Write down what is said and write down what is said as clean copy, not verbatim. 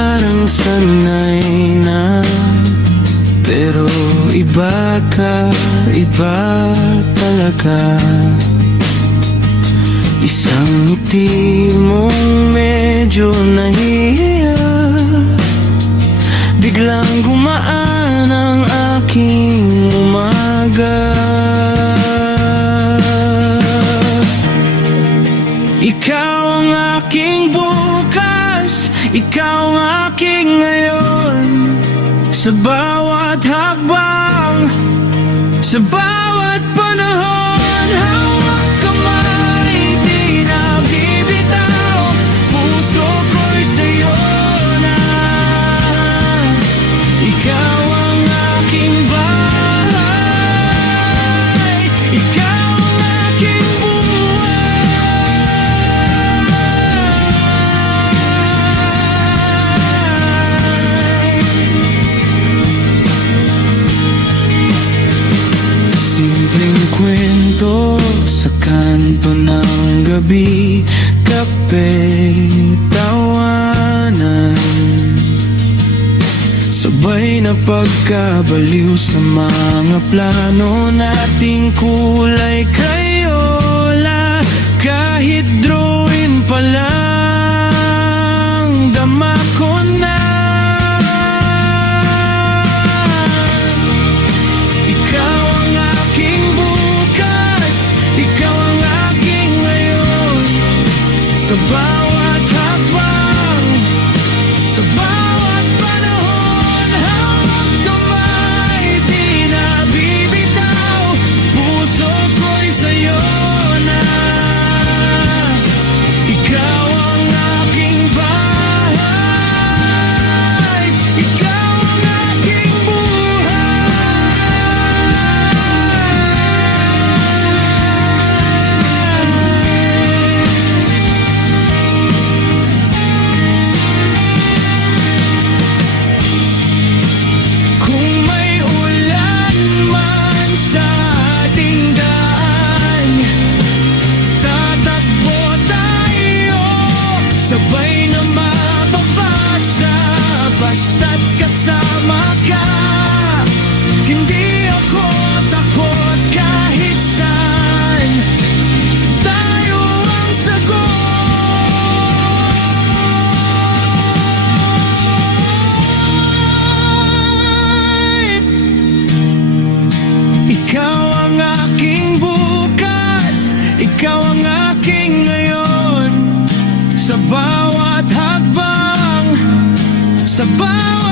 parang sanay na, pero iba ka, iba talaga. Isang ngiti mong medyo nahihiya, biglang gumaan ang aking umaga. Ikaw ang aking bukas, ikaw ang aking ngayon. Sa bawat hakbang, sa bawat panahon, hawak kamay, di na bibitaw. Puso ko'y sa'yo na. Ikaw ang aking bahay, ikaw ang aking simpleng kwento sa kanto ng gabi, kape, tawanan, sabay na pagkabaliw sa mga plano nating kulay Crayola. Kahit drawing pa lang, dama ko na. Ikaw ang aking bukas, ikaw ang aking ngayon. Sa bawat hakbang, sa bawat panahon, hawak kamay, di na bibitaw. Puso ko'y sa'yo na. Ikaw ang aking bahay, ikaw ang aking kung may ulan man sa ating daan, tatakbo tayo, sabay na mapapasa. Basta't kasama ka, hindi ako takot kahit saan. Tayo ang sagot. Ikaw ang aking bukas, ikaw ang aking ngayon. Sa bawat hakbang, sa bawat